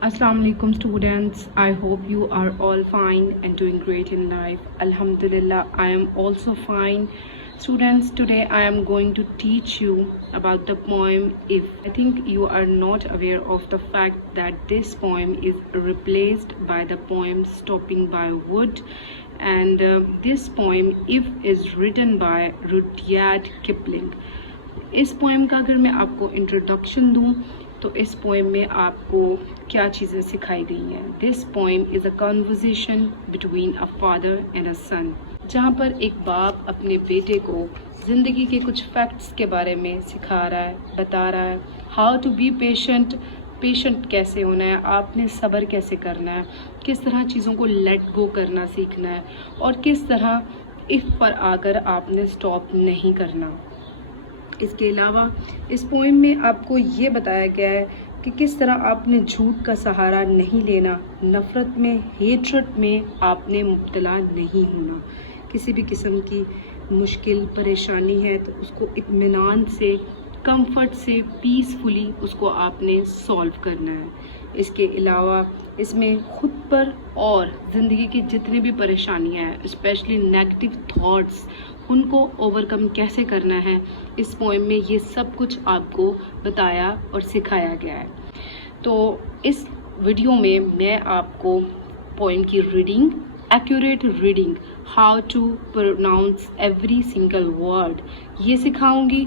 Assalamu alaikum students. I hope you are all fine and doing great in life. Alhamdulillah, I am also fine. Students, today I am going to teach you about the poem If. I think you are not aware of the fact that this poem is replaced by the poem Stopping by Wood, and this poem If is written by Rudyard Kipling. اس poem کا اگر میں آپ کو introduction دوں تو اس poem میں آپ کو کیا چیزیں سکھائی گئی ہیں. This poem is a conversation between a father and a son, جہاں پر ایک باپ اپنے بیٹے کو زندگی کے کچھ فیکٹس کے بارے میں سکھا رہا ہے، بتا رہا ہے ہاؤ ٹو بی پیشنٹ کیسے ہونا ہے، آپ نے صبر کیسے کرنا ہے، کس طرح چیزوں کو لیٹ گو کرنا سیکھنا ہے، اور کس طرح اف پر آ کر آپ نے اسٹاپ نہیں کرنا. اس کے علاوہ اس پوئم میں آپ کو یہ بتایا گیا ہے کہ کس طرح آپ نے جھوٹ کا سہارا نہیں لینا، نفرت میں، ہیٹرٹ میں آپ نے مبتلا نہیں ہونا. کسی بھی قسم کی مشکل پریشانی ہے تو اس کو اطمینان سے، کمفرٹ سے، پیسفلی اس کو آپ نے سولو کرنا ہے. اس کے علاوہ اس میں خود پر اور زندگی کی جتنی بھی پریشانیاں ہیں، اسپیشلی نیگیٹو تھاٹس، ان کو اوور کم کیسے کرنا ہے، اس پوئم میں یہ سب کچھ آپ کو بتایا اور سکھایا گیا ہے. تو اس ویڈیو میں آپ کو پوئم کی reading, accurate reading, how to pronounce every single word یہ سکھاؤں گی،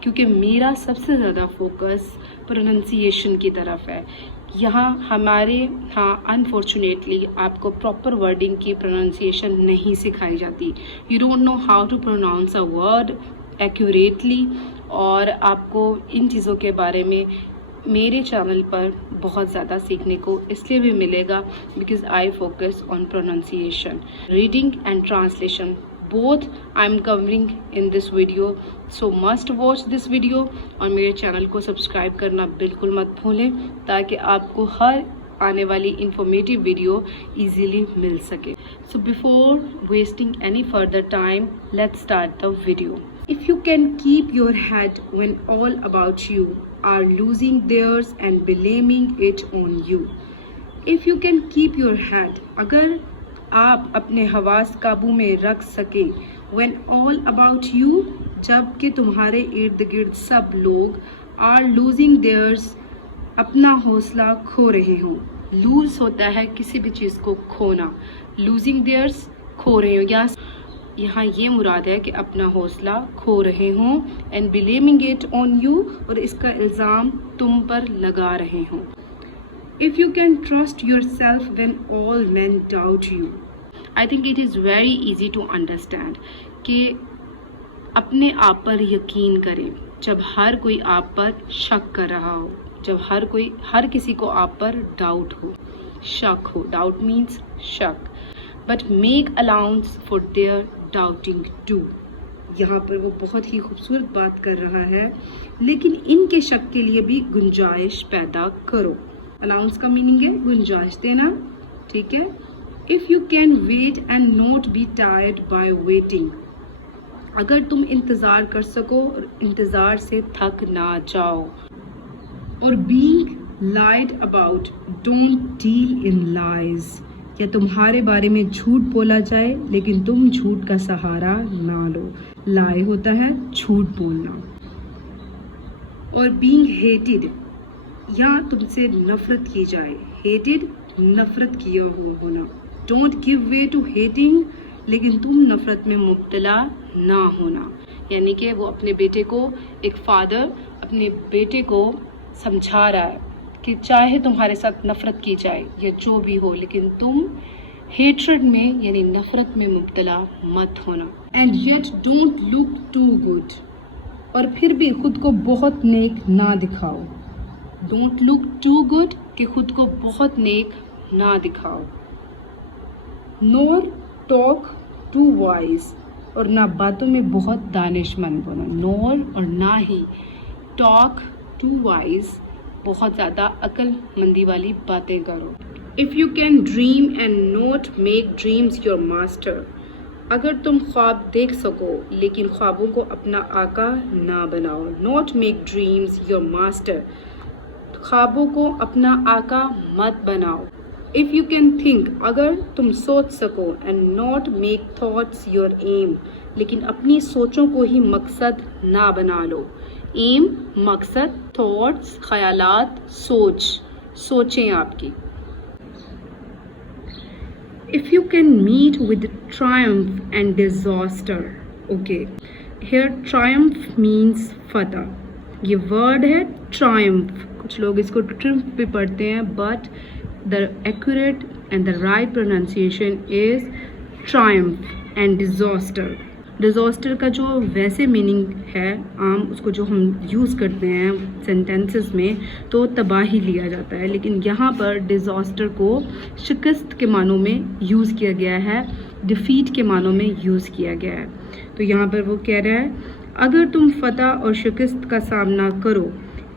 کیونکہ میرا سب سے زیادہ فوکس پروننسیشن کی طرف ہے. یہاں ہمارے انفارچونیٹلی آپ کو پراپر ورڈنگ کی پروننسیشن نہیں سکھائی جاتی. You don't know how to pronounce a word accurately, اور آپ کو ان چیزوں کے بارے میں میرے چینل پر بہت زیادہ سیکھنے کو اس لیے بھی ملے گا because I focus on pronunciation. Reading and translation both I'm covering in this video, so must watch this video. اور میرے چینل کو سبسکرائب کرنا بالکل مت بھولیں تاکہ آپ کو ہر آنے والی انفارمیٹیو ویڈیو ایزیلی مل سکے. So before wasting any further time, let's start the video. If you can keep your head when all about you are losing theirs and blaming it on you. If you can keep your head, اگر آپ اپنے حواس قابو میں رکھ سکے when all about you، جب کہ تمہارے ارد گرد سب لوگ are losing theirs، اپنا حوصلہ کھو رہے ہوں. لوز ہوتا ہے کسی بھی چیز کو کھونا، losing theirs کھو رہے ہوں، یا یہاں یہ مراد ہے کہ اپنا حوصلہ کھو رہے ہوں and blaming it on you، اور اس کا الزام تم پر لگا رہے ہوں. If you can trust yourself when all men doubt you. I think it is very easy to understand کہ اپنے آپ پر یقین کریں جب ہر کوئی آپ پر شک کر رہا ہو، جب ہر کسی کو آپ پر ڈاؤٹ ہو، شک ہو. ڈاؤٹ مینس شک. But make allowance for their doubting too. یہاں پر وہ بہت ہی خوبصورت بات کر رہا ہے، لیکن ان کے شک کے لیے بھی گنجائش پیدا کرو. الاؤنس کا میننگ ہے گنجائش دینا، ٹھیک ہے. If you can wait and not be tired by waiting. اگر تم انتظار کر سکو اور انتظار سے تھک نہ جاؤ. اور being lied about, don't deal in lies. یا تمہارے بارے میں جھوٹ بولا جائے لیکن تم جھوٹ کا سہارا نہ لو. لائے ہوتا ہے جھوٹ بولنا. اور being hated، یا تم سے نفرت کی جائے. hated نفرت کیا ہونا. Don't give way to hating, لیکن تم نفرت میں مبتلا نہ ہونا. یعنی کہ وہ اپنے بیٹے کو، ایک فادر اپنے بیٹے کو سمجھا رہا ہے کہ چاہے تمہارے ساتھ نفرت کی جائے یا جو بھی ہو، لیکن تم ہیٹرڈ میں یعنی نفرت میں مبتلا مت ہونا. And yet don't look too good, اور پھر بھی خود کو بہت نیک نہ دکھاؤ. ڈونٹ لک ٹو گڈ کہ خود کو بہت نیک نہ دکھاؤ. نور ٹاک ٹو وائز، اور نہ باتوں میں بہت دانش مند بنو. نور اور نہ ہی ٹاک ٹو وائز، بہت زیادہ عقل مندی والی باتیں کرو. If you can dream and not make dreams your master, اگر تم خواب دیکھ سکو لیکن خوابوں کو اپنا آقا نہ بناؤ. Not make dreams your master, خوابوں کو اپنا آقا مت بناؤ. If you can think, اگر تم سوچ سکو, and not make thoughts your aim, لیکن اپنی سوچوں کو ہی مقصد نہ بنا لو. aim مقصد, thoughts خیالات, سوچیں آپ کی. If you can meet with triumph and disaster. Okay, here triumph means فتح. یہ word ہے triumph. کچھ لوگ اس کو triumph بھی پڑھتے ہیں, but the accurate and the right pronunciation is triumph and disaster. Disaster کا جو ویسے میننگ ہے عام, اس کو جو ہم یوز کرتے ہیں سینٹینسز میں تو تباہی لیا جاتا ہے, لیکن یہاں پر ڈیزاسٹر کو شکست کے معنوں میں یوز کیا گیا ہے, ڈیفیٹ کے معنوں میں یوز کیا گیا ہے. تو یہاں پر وہ کہہ رہا ہے اگر تم فتح اور شکست کا سامنا کرو,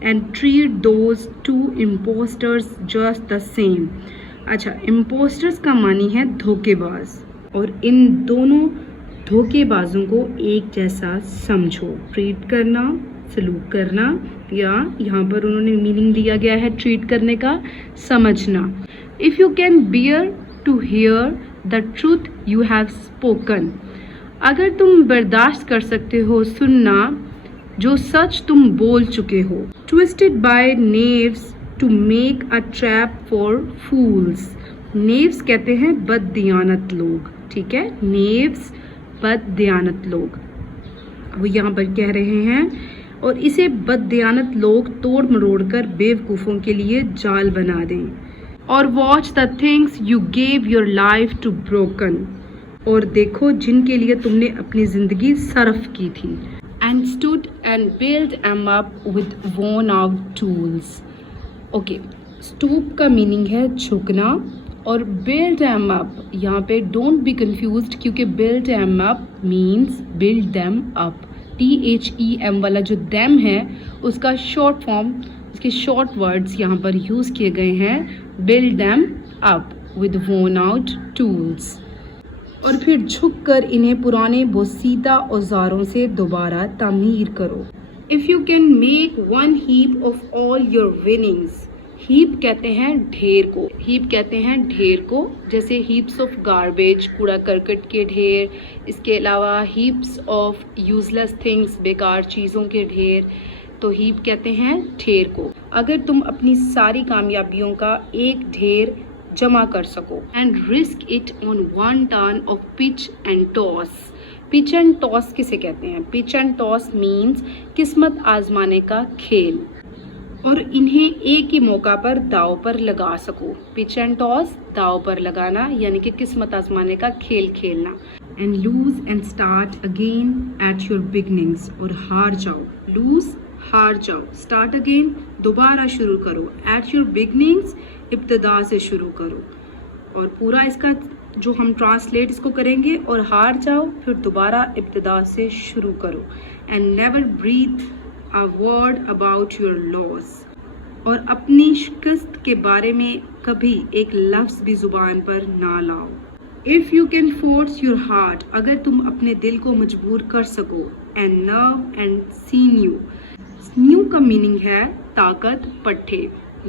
and treat those two imposters just the same. اچھا, imposters کا معنی ہے دھوکے باز, اور ان دونوں دھوکے بازوں کو ایک جیسا سمجھو. ٹریٹ کرنا, سلوک کرنا, یا یہاں پر انہوں نے میننگ لیا گیا ہے ٹریٹ کرنے کا, سمجھنا. If you can bear to hear the truth you have spoken. اگر تم برداشت کر سکتے ہو سننا جو سچ تم بول چکے ہو. Twisted by knaves to make a trap for fools. knaves کہتے ہیں بد دیانت لوگ, ٹھیک ہے, knaves بد دیانت لوگ, وہ یہاں پر کہہ رہے ہیں, اور اسے بد دیانت لوگ توڑ مروڑ کر بیوقوفوں کے لیے جال بنا دیں. اور watch the things you gave your life to broken. اور دیکھو جن کے لیے تم نے اپنی زندگی صرف کی تھی. And stood and built them up with worn out tools. Okay, stoop کا meaning ہے جھکنا, اور build them up یہاں پہ don't be confused, کیونکہ build them up means build them up. THEM والا جو them ہے اس کا شارٹ فارم, اس کے شارٹ ورڈز یہاں پر یوز کیے گئے ہیں, build them up with worn out tools. اور پھر جھک کر انہیں پرانے بوسیدہ اوزاروں سے دوبارہ تعمیر کرو. If you can make one heap of all your winnings. Heap کہتے ہیں ڈھیر کو, ہیپ کہتے ہیں ڈھیر کو, جیسے ہیپس آف گاربیج, کوڑا کرکٹ کے ڈھیر, اس کے علاوہ heaps of useless things, بیکار چیزوں کے ڈھیر, تو ہیپ کہتے ہیں ڈھیر کو. اگر تم اپنی ساری کامیابیوں کا ایک ڈھیر جمع کر سکو. And risk it on one turn off pitch and toss. Pitch and toss کسے کہتے ہیں؟ پچ اینڈ ٹاس مینس قسمت آزمانے کا کھیل, اور انہیں ایک ہی موقع پر داؤ پر لگا سکو. پچ اینڈ ٹاس داؤ پر لگانا یعنی کہ قسمت آزمانے کا کھیل کھیلنا. And lose and start again at your beginnings. اور ہار جاؤ, لوز ہار جاؤ, اسٹارٹ اگین دوبارہ شروع کرو, ایٹ یور بگننگس ابتدا سے شروع کرو. اور پورا اس کا جو ہم ٹرانسلیٹ اس کو کریں گے, اور ہار جاؤ پھر دوبارہ ابتدا سے شروع کرو. And never breathe a word about your loss. اور اپنی شکست کے بارے میں کبھی ایک لفظ بھی زبان پر نہ لاؤ. If you can force your heart. اگر تم اپنے دل کو مجبور کر سکو. And nerve and sinew. sinew کا میننگ ہے طاقت, پٹھے.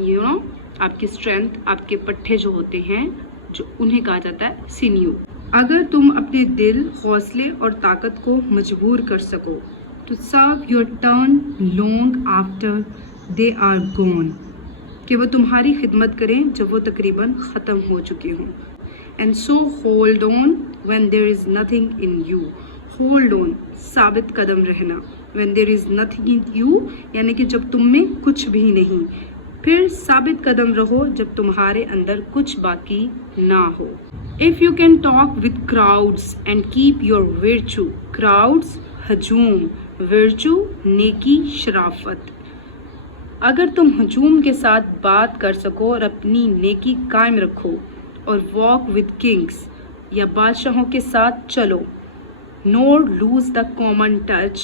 You know, آپ کی strength, آپ کے پٹھے جو ہوتے ہیں, جو انہیں کہا جاتا ہے sinew. اگر تم اپنے دل, حوصلے اور طاقت کو مجبور کر سکو. To serve your turn long after they are gone. کہ وہ تمہاری خدمت کریں جب وہ تقریباً ختم ہو چکے ہوں. And so hold on when there is nothing in you. Hold on, ثابت قدم رہنا. When there is nothing in you یعنی کہ جب تم میں کچھ بھی نہیں. پھر ثابت قدم رہو جب تمہارے اندر کچھ باقی نہ ہو. If you can talk with crowds and keep your virtue. Crowds ہجوم, ورچو نیکی, شرافت. اگر تم ہجوم کے ساتھ بات کر سکو اور اپنی نیکی قائم رکھو. اور واک ود کنگس یا بادشاہوں کے ساتھ چلو. Nor lose the common touch.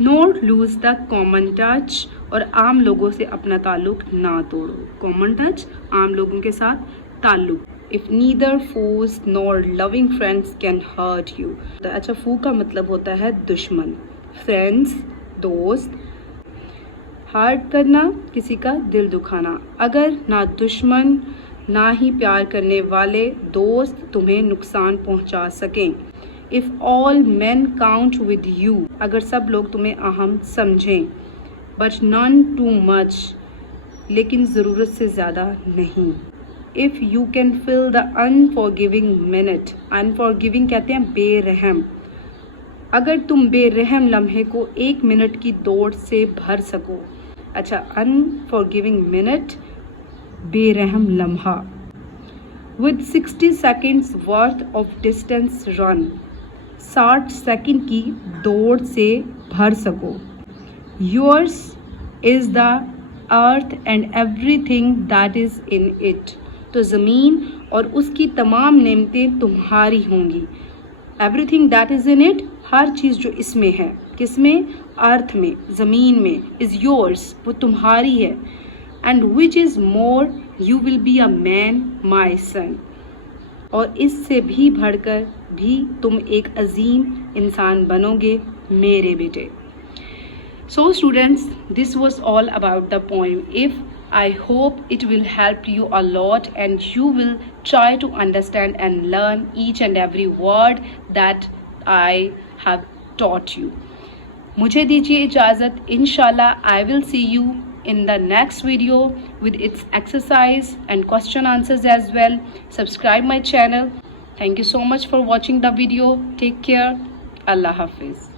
Nor lose the common touch. اور عام لوگوں سے اپنا تعلق نہ توڑو. کامن ٹچ عام لوگوں کے ساتھ تعلق. If neither foes nor loving friends can hurt you. اچھا, فو کا مطلب ہوتا ہے دشمن, friends دوست. ہارٹ کرنا, کسی کا دل دکھانا. اگر نہ دشمن نہ ہی پیار کرنے والے دوست تمہیں نقصان پہنچا سکیں. If all men count with you, اگر سب لوگ تمہیں اہم سمجھیں. But none too much, لیکن ضرورت سے زیادہ نہیں. If you can fill the unforgiving minute, unforgiving کہتے ہیں بے رحم. اگر تم بے رحم لمحے کو 1 منٹ کی دوڑ سے بھر سکو. اچھا, unforgiving minute بے رحم لمحہ. With 60 seconds worth of distance run, 60 second کی دوڑ سے بھر سکو. Yours is the earth and everything that is in it. تو زمین اور اس کی تمام نعمتیں تمہاری ہوں گی. Everything that is in it, ہر چیز جو اس میں ہے. کس میں؟ ارتھ میں, زمین میں. is yours, وہ تمہاری ہے. And which is more, you will be a man, my son. اور اس سے بھی بڑھ کر بھی تم ایک عظیم انسان بنو گے میرے بیٹے. So students, this was all about the poem. I hope it will help you a lot and you will try to understand and learn each and every word that I have taught you. مجھے دیجیے اجازت. انشاءاللہ I will see you in the next video with its exercise and question answers as well. Subscribe my channel. Thank you so much for watching the video. Take care. Allah Hafiz.